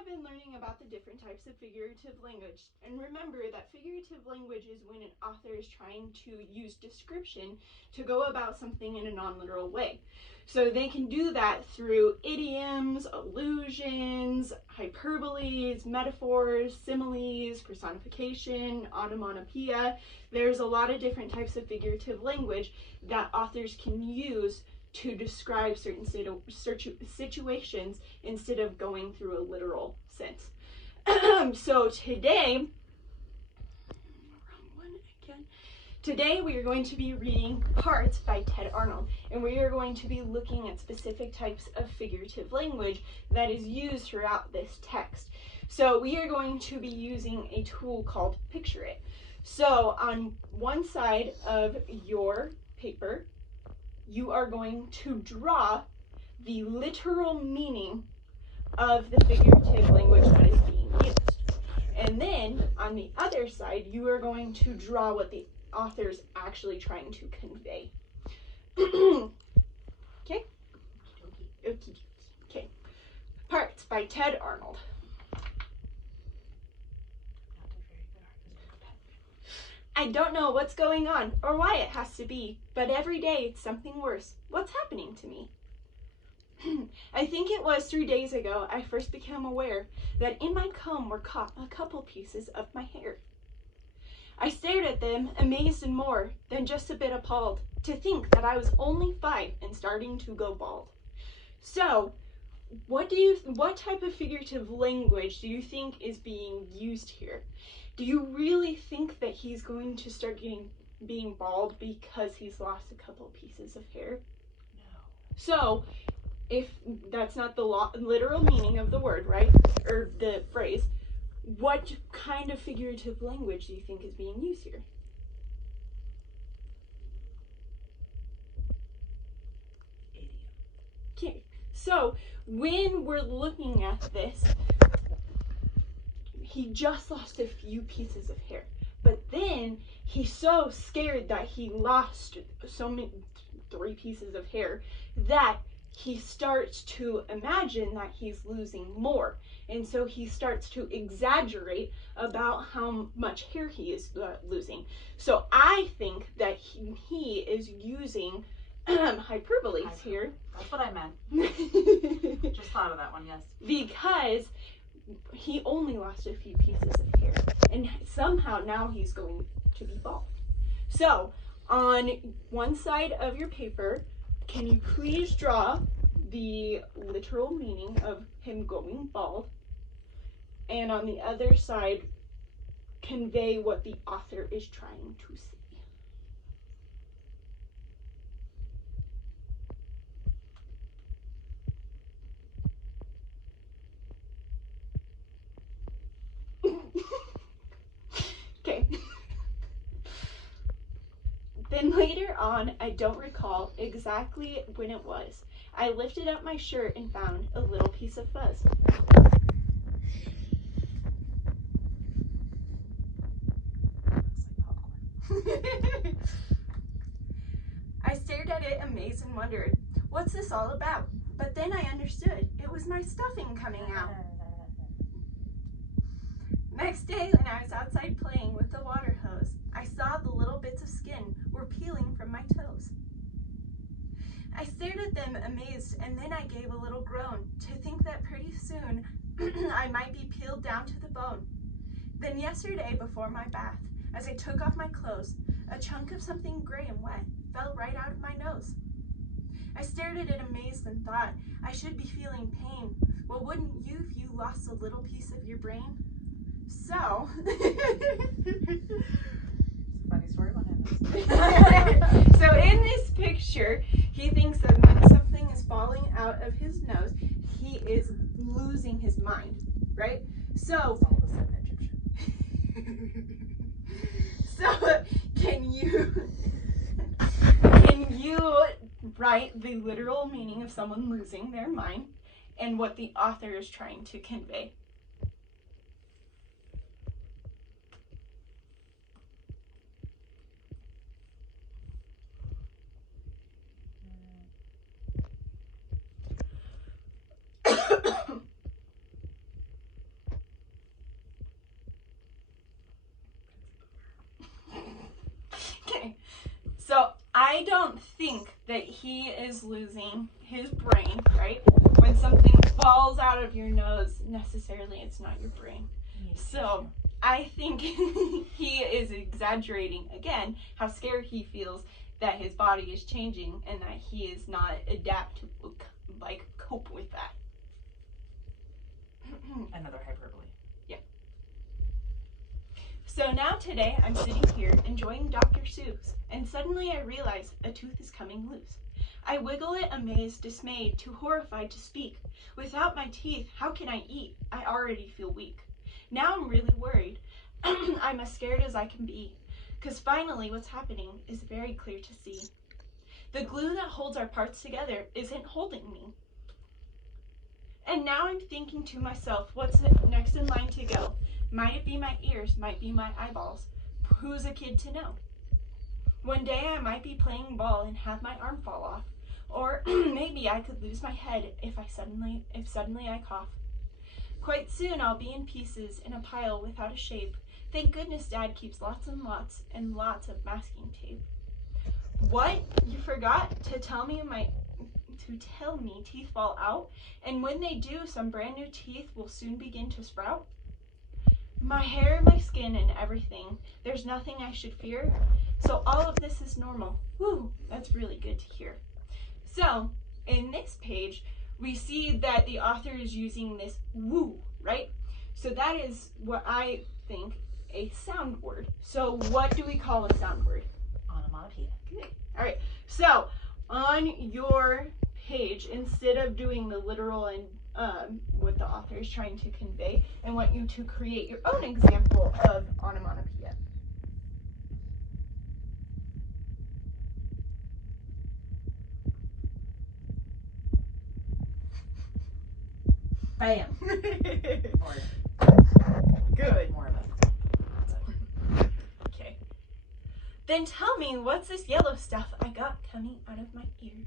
have been learning about the different types of figurative language. And remember that figurative language is when an author is trying to use description to go about something in a non-literal way. So they can do that through idioms, allusions, hyperboles, metaphors, similes, personification, onomatopoeia. There's a lot of different types of figurative language that authors can use to describe certain situations instead of going through a literal sense. So today, today we are going to be reading Parts by Ted Arnold, and we are going to be looking at specific types of figurative language that is used throughout this text. So we are going to be using a tool called Picture It. So on one side of your paper, you are going to draw the literal meaning of the figurative language that is being used. And then on the other side, you are going to draw what the author is actually trying to convey. Okay? Okay. Parts by Ted Arnold. I don't know what's going on or why it has to be, but every day it's something worse. What's happening to me? I think it was 3 days ago I first became aware that in my comb were caught a couple pieces of my hair. I stared at them, amazed and more than just a bit appalled, to think that I was only 5 and starting to go bald. So, what type of figurative language do you think is being used here? Do you really think that he's going to start being bald because he's lost a couple pieces of hair? No. So, if that's not the literal meaning of the word, right? Or the phrase, what kind of figurative language do you think is being used here? Idiom. Okay. So, when we're looking at this, he just lost a few pieces of hair. But then he's so scared that he lost 3 pieces of hair that he starts to imagine that he's losing more. And so he starts to exaggerate about how much hair he is losing. So I think that he is using hyperboles here. That's what I meant. Just thought of that one, yes. Because he only lost a few pieces of hair, and somehow now he's going to be bald. So on one side of your paper, can you please draw the literal meaning of him going bald, and on the other side convey what the author is trying to say? Okay. Then later on, I don't recall exactly when it was, I lifted up my shirt and found a little piece of fuzz. Looks like popcorn. I stared at it amazed and wondered, what's this all about? But then I understood. It was my stuffing coming out. Next day, when I was outside playing with the water hose, I saw the little bits of skin were peeling from my toes. I stared at them amazed, and then I gave a little groan to think that pretty soon I might be peeled down to the bone. Then yesterday, before my bath, as I took off my clothes, a chunk of something gray and wet fell right out of my nose. I stared at it amazed and thought I should be feeling pain. Well, wouldn't you if you lost a little piece of your brain? So, Funny story behind this. So in this picture, he thinks that when something is falling out of his nose, he is losing his mind, right? So, all of a sudden Egyptian. so can you write the literal meaning of someone losing their mind and what the author is trying to convey? I don't think that he is losing his brain, right? When something falls out of your nose, necessarily it's not your brain. So I think he is exaggerating again how scared he feels that his body is changing and that he is not adapt to cope with that. Another hyperbole. Yeah. So now today I'm sitting here enjoying Dr. Seuss, and suddenly I realize a tooth is coming loose. I wiggle it, amazed, dismayed, too horrified to speak. Without my teeth, how can I eat? I already feel weak. Now I'm really worried. I'm as scared as I can be, 'cause finally what's happening is very clear to see. The glue that holds our parts together isn't holding me. And now I'm thinking to myself, what's next in line to go? Might it be my ears? Might be my eyeballs? Who's a kid to know? One day I might be playing ball and have my arm fall off. Or maybe I could lose my head if suddenly I cough. Quite soon I'll be in pieces in a pile without a shape. Thank goodness Dad keeps lots and lots of masking tape. What? You forgot to tell me teeth fall out, and when they do, some brand new teeth will soon begin to sprout? My hair, my skin, and everything, there's nothing I should fear, so all of this is normal. Whew, that's really good to hear. So, in this page, we see that the author is using this woo, right? So that is what I think a sound word. So what do we call a sound word? Onomatopoeia. Good. All right, so on your page, instead of doing the literal and what the author is trying to convey, I want you to create your own example of onomatopoeia. Bam. Or Good. more of it. Okay. Then tell me, what's this yellow stuff I got coming out of my ear?